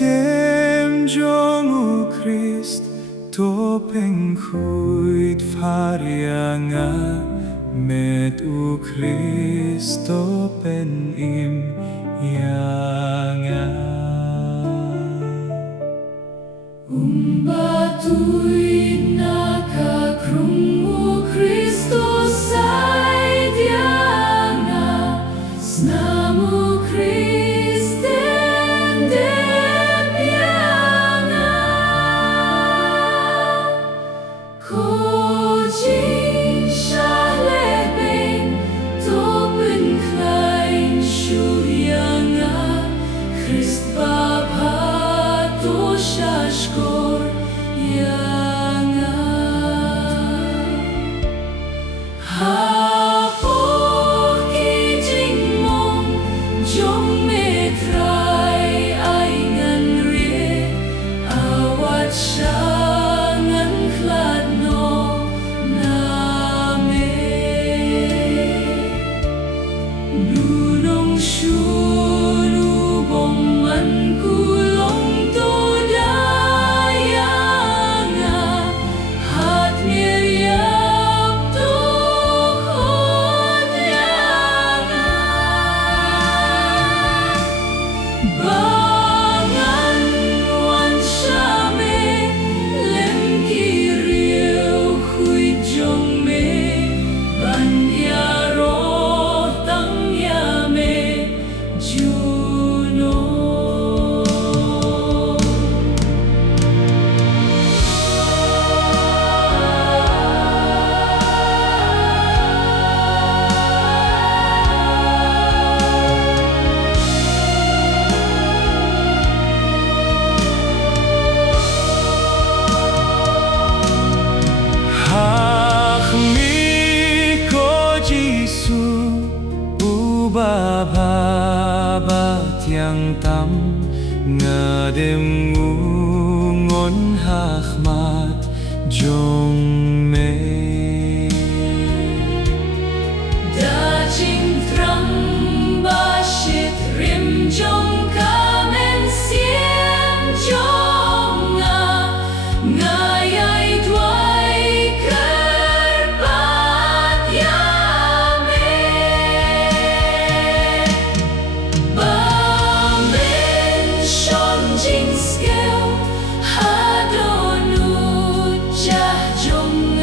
Mynsiem Jong U Khrist to penghuit varianga met U Kristo pen im yanga Umbatuin nakakrung U Kristo say dianga snamu Kristen depianga Koji shalebeng topen klein shuryanga Christ baba to shashkor yanga Hapor kijing mong jong metrai aingan re awat shangan kladno name Nunong shunu bong man kulong to dayanga hat miryap to khonyanga Bangan wan shame lem kiriu khui jong me ban yaro tang yame juno Hak mi ko Jisu ubaba tiang tam ngadem ngun hakmat jong me Dajing trang bashit rim jong kamen siem jong ngayay dway kerpat yame Bamen shon jing skeo hadonu jah jong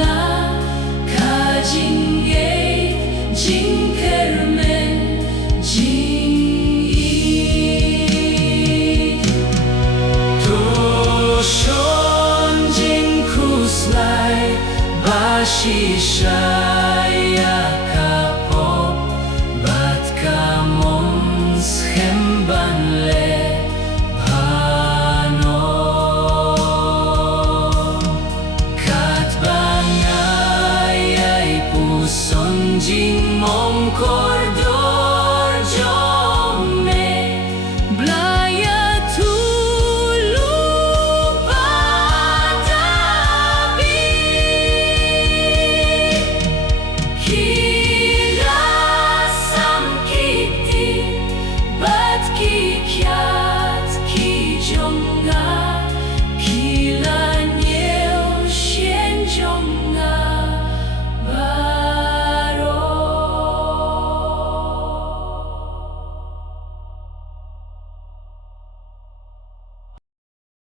kajing jing kermen jing to shon jing kuslai bashi sha